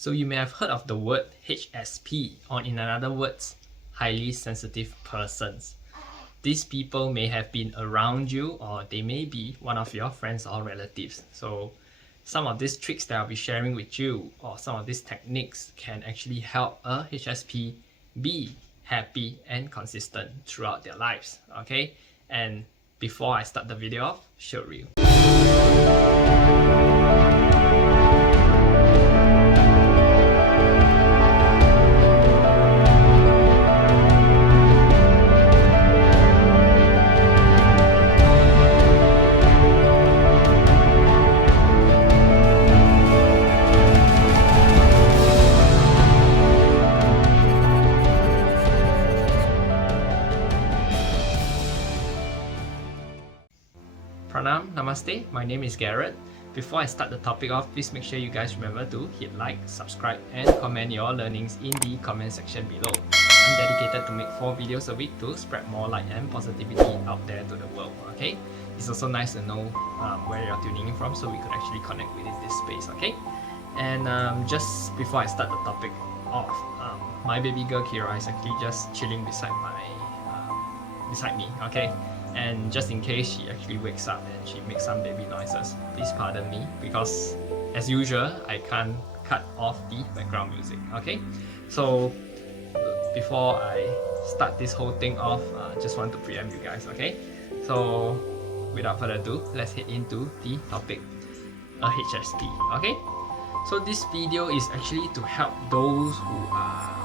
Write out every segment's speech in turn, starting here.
So you may have heard of the word HSP, or in other words, highly sensitive persons. These people may have been around you, or they may be one of your friends or relatives. So some of these tricks that I'll be sharing with you, or some of these techniques, can actually help a HSP be happy and consistent throughout their lives. Okay, and before I start the video off, short reel. Pranam, Namaste, my name is Garret. Before I start the topic off, please make sure you guys remember to hit like, subscribe and comment your learnings in the comment section below. I'm dedicated to make 4 videos a week to spread more light and positivity out there to the world, okay? It's also nice to know where you're tuning in from so we could actually connect within this space, okay? And just before I start the topic off, my baby girl Kira is actually just chilling beside me, okay? And just in case she actually wakes up and she makes some baby noises, please pardon me, because as usual I can't cut off the background music, okay? So before I start this whole thing off, just want to preempt you guys, okay? So without further ado, let's head into the topic, a HSP, okay? So this video is actually to help those who are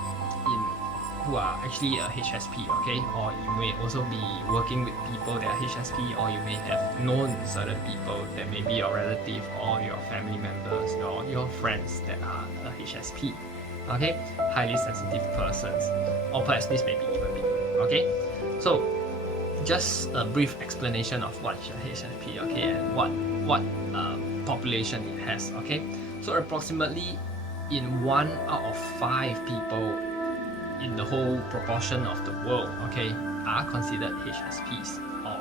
actually a HSP, okay? Or you may also be working with people that are HSP, or you may have known certain people that may be your relative or your family members or your friends that are a HSP, okay? Highly sensitive persons, or perhaps this may be even me, okay? So just a brief explanation of what is a HSP, okay, and what population it has, okay? So approximately in 1 out of 5 people in the whole proportion of the world, okay, are considered HSPs, or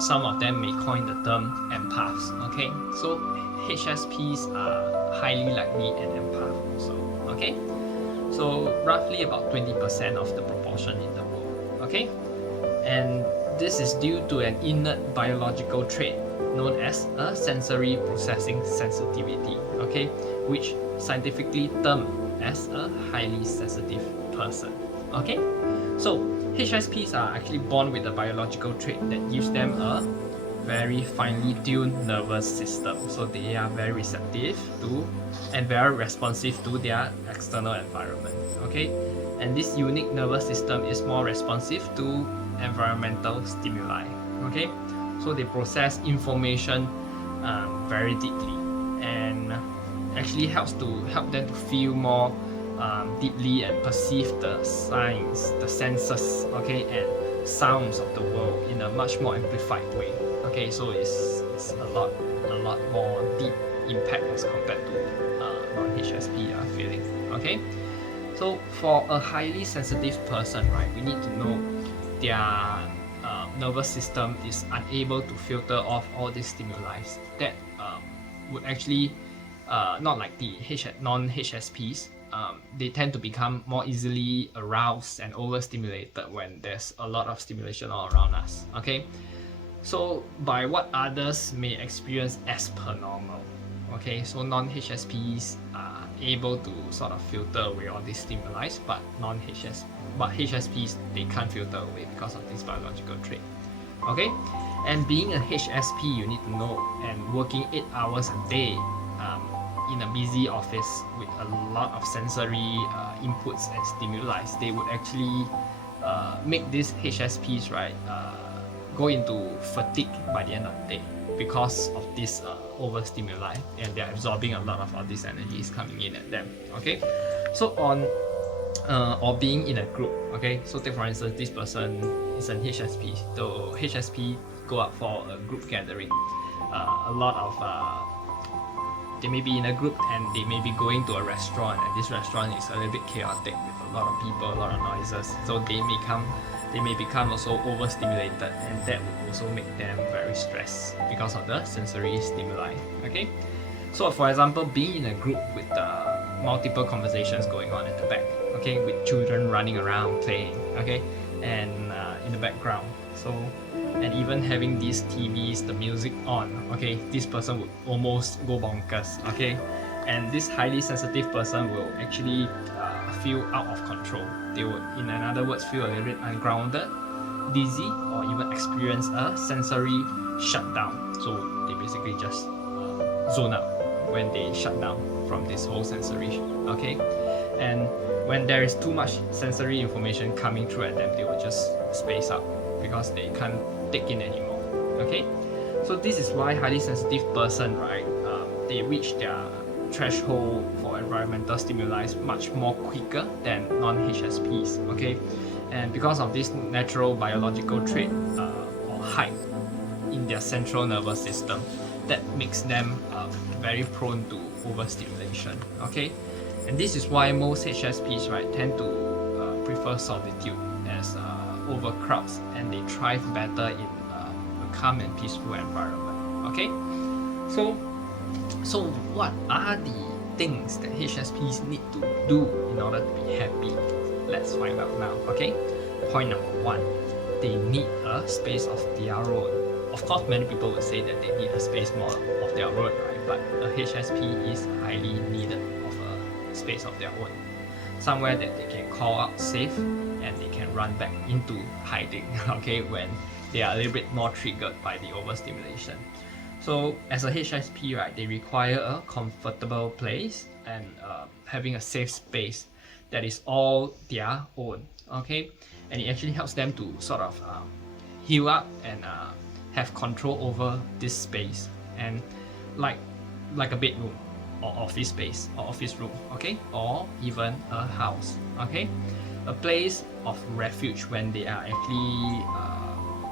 some of them may coin the term empaths, okay? So HSPs are highly likely an empath also, okay? So roughly about 20% of the proportion in the world, okay? And this is due to an innate biological trait known as a sensory processing sensitivity, okay, which scientifically termed as a highly sensitive person, okay? So HSPs are actually born with a biological trait that gives them a very finely tuned nervous system, so they are very receptive to and very responsive to their external environment, okay? And this unique nervous system is more responsive to environmental stimuli, okay? So they process information very deeply, and actually help them to feel more deeply and perceive the signs, the senses, okay, and sounds of the world in a much more amplified way, okay? So it's a lot more deep impact as compared to non-HSP feeling, okay? So for a highly sensitive person, right, we need to know their nervous system is unable to filter off all these stimuli that would actually not like the non-HSPs, they tend to become more easily aroused and overstimulated when there's a lot of stimulation all around us, okay? So by what others may experience as per normal, okay? So non-HSPs are able to sort of filter away all these stimuli, but HSPs, they can't filter away because of this biological trait, okay? And being a HSP, you need to know, and working 8 hours a day in a busy office with a lot of sensory inputs and stimuli, they would actually make these HSPs, right, go into fatigue by the end of the day because of this overstimuli, and they're absorbing a lot of all these energies coming in at them, okay? So or being in a group, okay? So take for instance, this person is an HSP. The HSP go out for a group gathering. A lot of they may be in a group and they may be going to a restaurant, and this restaurant is a little bit chaotic with a lot of people, a lot of noises. So they may become also overstimulated, and that would also make them very stressed because of the sensory stimuli, okay? So for example, being in a group with multiple conversations going on at the back, okay, with children running around playing, okay, and in the background. So, and even having these TVs, the music on, okay, this person would almost go bonkers, okay, and this highly sensitive person will actually feel out of control. They would, in other words, feel a little bit ungrounded, dizzy, or even experience a sensory shutdown. So they basically just zone out when they shut down from this whole sensory, okay? And when there is too much sensory information coming through at them, they will just space out because they can't take in anymore, okay? So this is why highly sensitive person, right, they reach their threshold for environmental stimuli much more quicker than non-HSPs, okay? And because of this natural biological trait or height in their central nervous system, that makes them very prone to overstimulation, okay? And this is why most HSPs, right, tend to prefer solitude as overcrowds, and they thrive better in a calm and peaceful environment, okay? So what are the things that HSPs need to do in order to be happy? Let's find out now, okay? Point number one, they need a space of their own. Of course, many people would say that they need a space more of their own, right? But a HSP is highly needed of a space of their own. Somewhere that they can call out safe and they can run back into hiding, okay, when they are a little bit more triggered by the overstimulation. So as a HSP, right, they require a comfortable place and having a safe space that is all their own, okay? And it actually helps them to sort of heal up and have control over this space, and like a bedroom or office space or office room, okay, or even a house, okay, a place of refuge when they are actually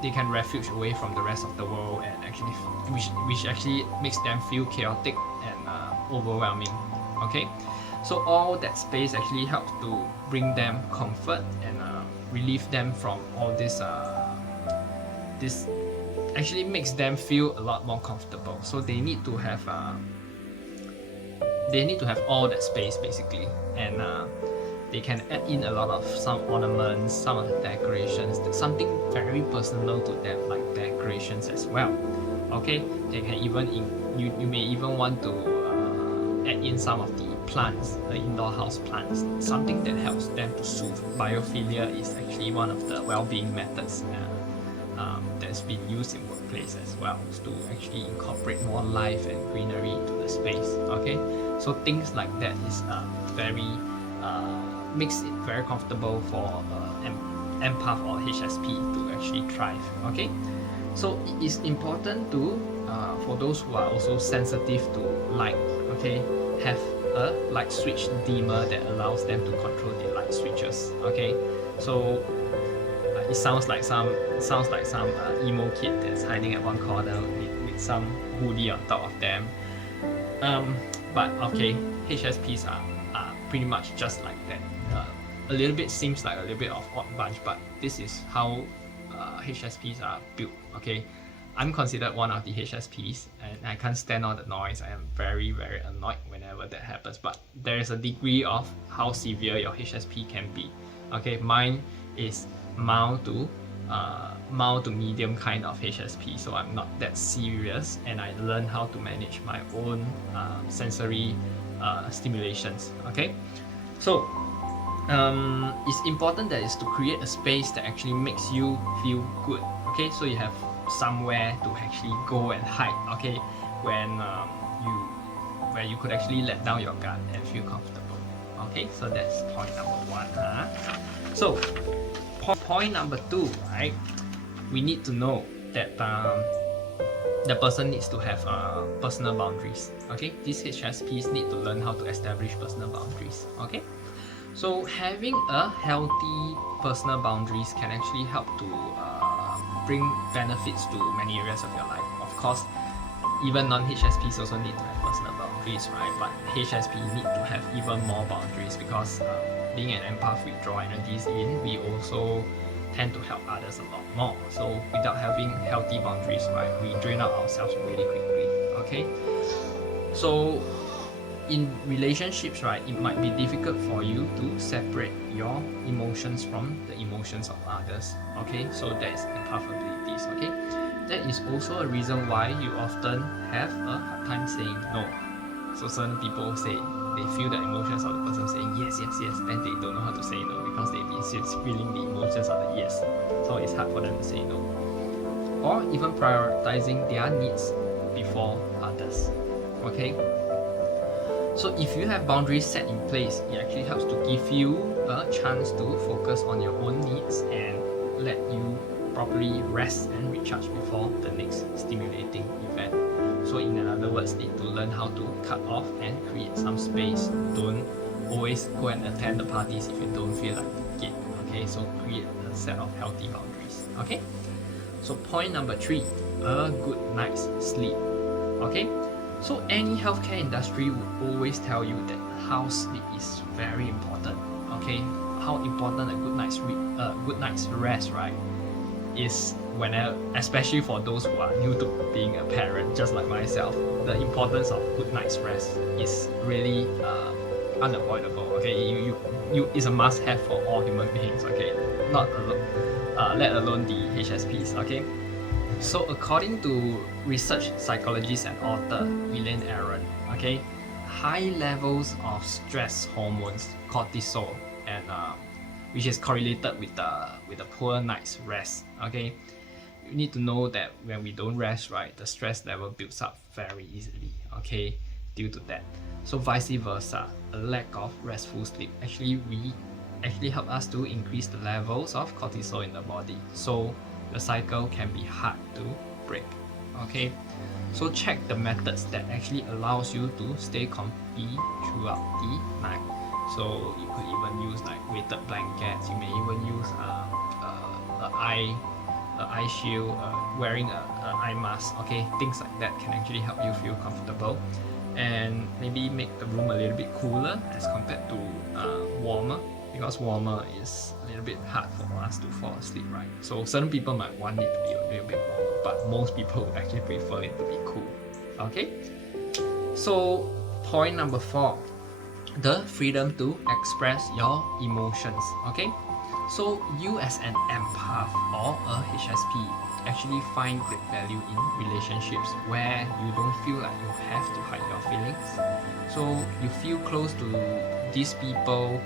they can refuge away from the rest of the world, and actually which actually makes them feel chaotic and overwhelming, okay. So all that space actually helps to bring them comfort and relieve them from all this this actually makes them feel a lot more comfortable. So they need to have all that space basically, and they can add in a lot of some ornaments, some of the decorations, something very personal to them, like decorations as well, okay. They can even you may even want to add in some of the plants, the indoor house plants, something that helps them to soothe. Biophilia is actually one of the well-being methods that's been used in workplace as well, to actually incorporate more life and greenery into the space, okay. So things like that is very makes it very comfortable for empath or HSP to actually thrive, okay. So it is important to for those who are also sensitive to light, okay, have a light switch dimmer that allows them to control the light switches, okay. So it sounds like some emo kid that's hiding at one corner with some hoodie on top of them, but okay, HSPs are pretty much just like that. A little bit seems like a little bit of odd bunch, but this is how HSPs are built, okay. I'm considered one of the HSPs, and I can't stand all the noise. I am very, very annoyed whenever that happens, but there is a degree of how severe your HSP can be, okay. Mine is mild to medium kind of HSP, so I'm not that serious, and I learn how to manage my own sensory stimulations, okay. So it's important that is to create a space that actually makes you feel good, okay. So you have somewhere to actually go and hide, okay, when where you could actually let down your guard and feel comfortable, okay. So that's point number one, So point number two, right, we need to know that the person needs to have personal boundaries, okay. These HSPs need to learn how to establish personal boundaries, okay. So having a healthy personal boundaries can actually help to bring benefits to many areas of your life. Of course, even non-HSPs also need to have personal boundaries, right? But HSP need to have even more boundaries, because being an empath, we draw energies in, we also tend to help others a lot more. So without having healthy boundaries, right, we drain out ourselves really quickly, okay. So in relationships, right, it might be difficult for you to separate your emotions from the emotions of others. Okay, so that is empath abilities. Okay, that is also a reason why you often have a hard time saying no. So certain people say they feel the emotions of the person saying yes, yes, yes, then they don't know how to say no because they've been feeling the emotions of the yes. So it's hard for them to say no. Or even prioritizing their needs before others. Okay? So if you have boundaries set in place, it actually helps to give you a chance to focus on your own needs and let you properly rest and recharge before the next stimulating event. So in other words, need to learn how to cut off and create some space. Don't always go and attend the parties if you don't feel like it. Okay, so create a set of healthy boundaries. Okay, so point number 3, a good night's sleep. Okay, so any healthcare industry would always tell you that how sleep is very important. Okay, how important a good night's rest, right, is whenever, especially for those who are new to being a parent, just like myself, the importance of good night's rest is really unavoidable. Okay, it's a must-have for all human beings. Okay, not alone, let alone the HSPs. Okay. So according to research psychologist and author Elaine Aron, okay, high levels of stress hormones, cortisol, and which is correlated with the poor night's rest. Okay, you need to know that when we don't rest, right, the stress level builds up very easily. Okay, due to that. So vice versa, a lack of restful sleep actually help us to increase the levels of cortisol in the body. So the cycle can be hard to break. Okay, so check the methods that actually allows you to stay comfy throughout the night. So you could even use like weighted blankets. You may even use an eye shield, wearing an eye mask. Okay, things like that can actually help you feel comfortable, and maybe make the room a little bit cooler as compared to warmer, because warmer is a little bit hard for us to fall asleep, right? So certain people might want it to be a little bit warmer, but most people would actually prefer it to be cool. Okay, so point number 4, the freedom to express your emotions. Okay, so you as an empath or a HSP actually find great value in relationships where you don't feel like you have to hide your feelings. So you feel close to these people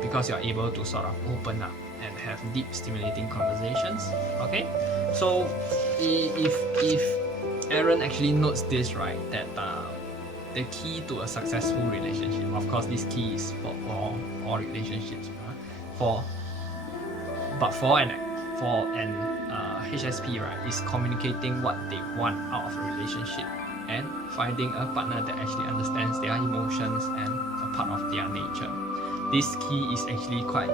because you're able to sort of open up and have deep stimulating conversations. Okay, so if Aaron actually notes this, right, that the key to a successful relationship, of course this key is for all relationships, for an HSP, right, is communicating what they want out of a relationship and finding a partner that actually understands their emotions and a part of their nature. This key is actually quite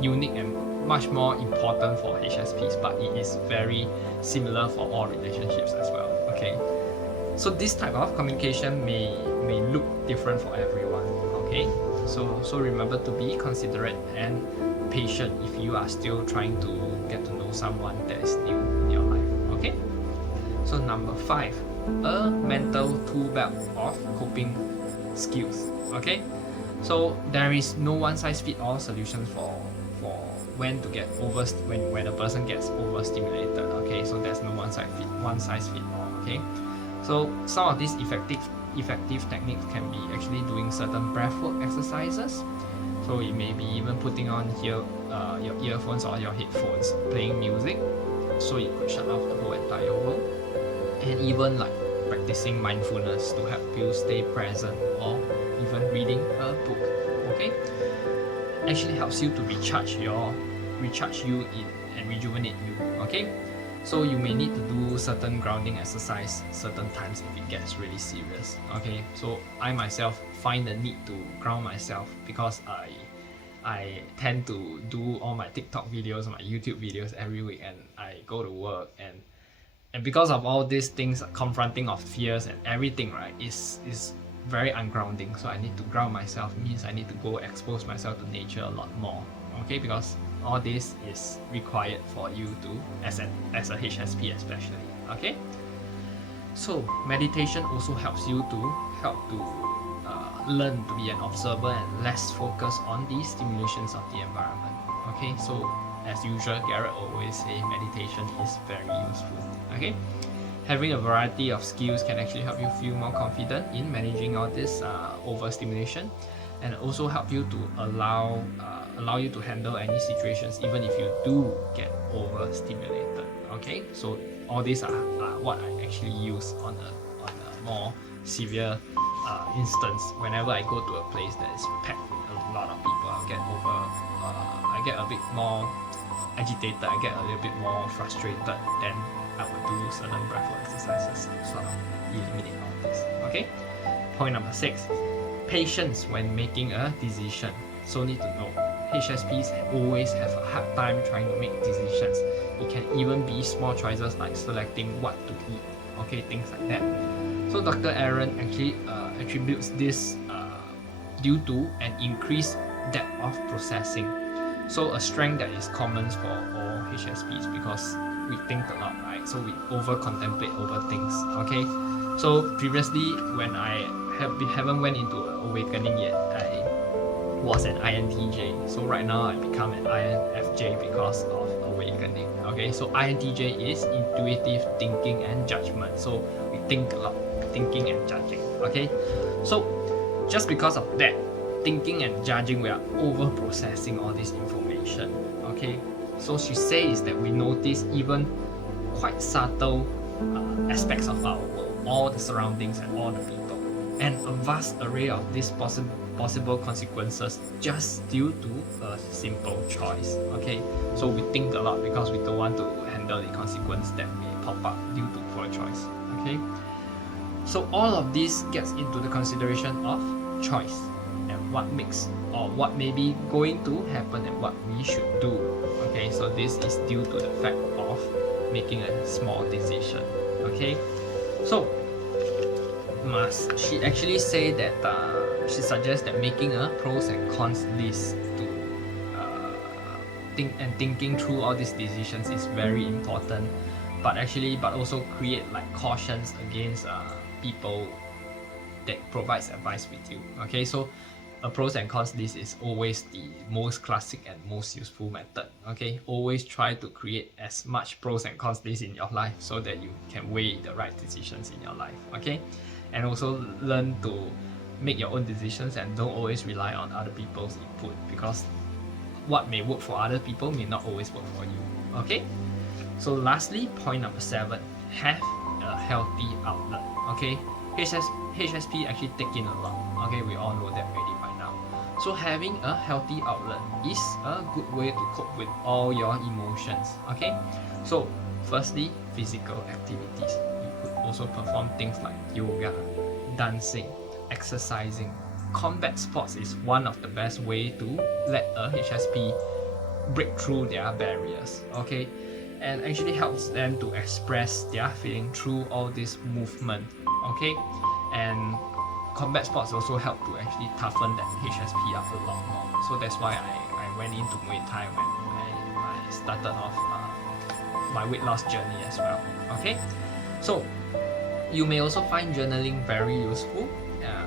unique and much more important for HSPs, but it is very similar for all relationships as well. Okay, so this type of communication may look different for everyone. Okay, so remember to be considerate and patient if you are still trying to get to know someone that is new in your life. Okay, so number 5, a mental tool belt of coping skills. Okay, so there is no one size fit all solution for when to get when a person gets overstimulated. Okay, so there's no one size fit all. Okay, so some of these effective techniques can be actually doing certain breathwork exercises. So it may be even putting on your earphones or your headphones, playing music, so you could shut off the whole entire world, and even like practicing mindfulness to help you stay present, or even reading a book. Okay, actually helps you to recharge you and rejuvenate you. Okay, so you may need to do certain grounding exercise certain times if it gets really serious. Okay, so I myself find the need to ground myself because I tend to do all my TikTok videos, my YouTube videos every week, and I go to work, and because of all these things, confronting of fears and everything, right, is very ungrounding. So I need to ground myself. It means I need to go expose myself to nature a lot more. Okay, because all this is required for you to as a HSP especially. Okay, So meditation also helps you to learn to be an observer and less focused on the stimulations of the environment. Okay, so as usual, Garret always say meditation is very useful. Okay, having a variety of skills can actually help you feel more confident in managing all this overstimulation, and also help you to allow you to handle any situations even if you do get overstimulated. Okay, so all these are what I actually use on a more severe instance. Whenever I go to a place that is packed with a lot of people, I get a bit more agitated, I get a little bit more frustrated, then I will do certain breathwork exercises to sort of eliminate all this. Okay, point number 6, patience when making a decision. So need to know, HSPs always have a hard time trying to make decisions. It can even be small choices like selecting what to eat, okay, things like that. So Dr. Aaron actually attributes this due to an increased depth of processing. So a strength that is common for all HSPs, because we think a lot, right? So we over contemplate over things. Okay, so previously when I haven't went into awakening yet, I was an INTJ. So right now I become an INFJ because of awakening. Okay, so INTJ is intuitive thinking and judgment. So we think a lot, thinking and judging. Okay, so just because of that thinking and judging, we are over processing all this information. Okay, so she says that we notice even quite subtle aspects of our world, all the surroundings and all the people, and a vast array of these possible consequences just due to a simple choice. Okay, so we think a lot because we don't want to handle the consequence that may pop up due to poor choice. Okay, so all of this gets into the consideration of choice and what makes or what may be going to happen and what we should do. Okay, so this is due to the fact of making a small decision. Okay, so she actually say that she suggests that making a pros and cons list to thinking through all these decisions is very important, but also create like cautions against people that provides advice with you. Okay, so a pros and cons list is always the most classic and most useful method. Okay, always try to create as much pros and cons list in your life so that you can weigh the right decisions in your life. Okay, and also learn to make your own decisions and don't always rely on other people's input, because what may work for other people may not always work for you. Okay, so lastly, point number 7, have a healthy outlet. Okay, HSP actually take in a lot. Okay, we all know that already by now. So having a healthy outlet is a good way to cope with all your emotions. Okay, so firstly, physical activities. You could also perform things like yoga, dancing, exercising. Combat sports is one of the best way to let a HSP break through their barriers. Okay, and actually helps them to express their feeling through all this movement. Okay, and combat sports also help to actually toughen that HSP up a lot more. So that's why I went into Muay Thai when I started off my weight loss journey as well. Okay, so you may also find journaling very useful,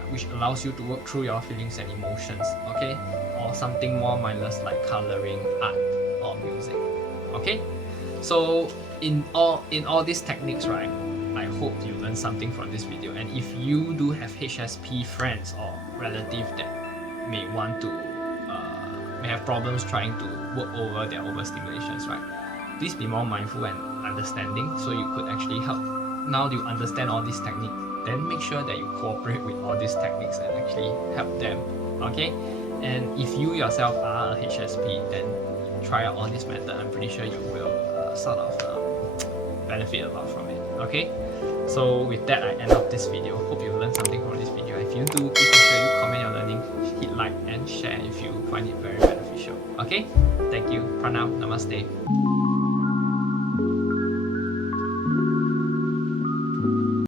which allows you to work through your feelings and emotions. Okay, or something more mindless like coloring, art, or music. Okay, so in all these techniques, right, I hope you learned something from this video. And if you do have HSP friends or relatives that may want to may have problems trying to work over their overstimulations, right, please be more mindful and understanding, so you could actually help. Now you understand all these techniques, then make sure that you cooperate with all these techniques and actually help them. Okay, and if you yourself are a HSP, then try out all this method. I'm pretty sure you will sort of benefit a lot from it. Okay, so with that, I end up this video. Hope you learned something from this video. If you do, please make sure you comment your learning, hit like and share if you find it very beneficial. Okay, thank you. Pranam, namaste.